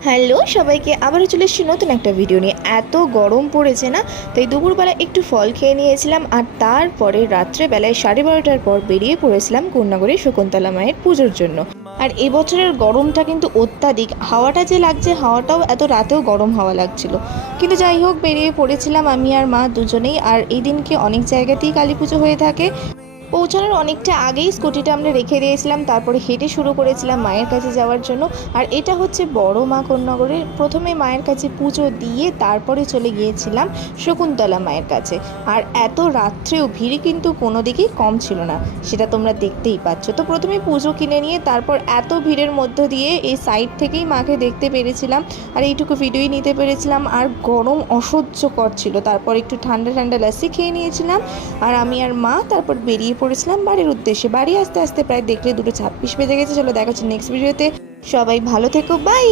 Hello সবাইকে, আবারও চলে এসেছি নতুন একটা ভিডিও নিয়ে। এত গরম পড়েছে না, তাই দুপুরবেলা একটু ফল খেয়ে নিয়েছিলাম। আর তারপরে রাত্রেবেলায় 12:30টার পর বেরিয়ে পড়েছিলাম কন্যাগড়ি শকুন্তলা মায়ের পুজোর জন্য। আর এবছরের গরমটা কিন্তু অত্যাধিক, হাওয়াটা যে লাগছে, হাওয়াটাও এত রাতেও গরম হাওয়া লাগছিল। কিন্তু যাই হোক, বেরিয়ে পড়েছিলাম আমি আর মা দুজনেই। আর এই দিনকে অনেক জায়গাতেই কালী পুজো হয়ে থাকে। পৌঁছানোর অনেকটা আগেই স্কুটিটা আমরা রেখে দিয়েছিলাম, তারপরে হেঁটে শুরু করেছিলাম মায়ের কাছে যাওয়ার জন্য। আর এটা হচ্ছে বড় মা কন্যাগড়ের। প্রথমে মায়ের কাছে পুজো দিয়ে তারপরে চলে গিয়েছিলাম শকুন্তলা মায়ের কাছে। আর এত রাত্রেও ভিড় কিন্তু কোনো দিকেই কম ছিল না, সেটা তোমরা দেখতেই পাচ্ছ। তো প্রথমে পুজো কিনে নিয়ে তারপর এত ভিড়ের মধ্য দিয়ে এই সাইড থেকেই মাকে দেখতে পেরেছিলাম। আর এইটুকু ভিডিওই নিতে পেরেছিলাম। আর গরম অসহ্যকর ছিল। তারপর একটু ঠান্ডা ঠান্ডা লাসি খেয়ে নিয়েছিলাম। আর আমি আর মা তারপর বেরিয়ে পড়েছিলাম বাড়ির উদ্দেশ্যে। বাড়ি আসতে আসতে প্রায় দেখলে 2:26 বেজে গেছে। চলো দেখা হচ্ছে নেক্সট ভিডিওতে। সবাই ভালো থেকো, বাই।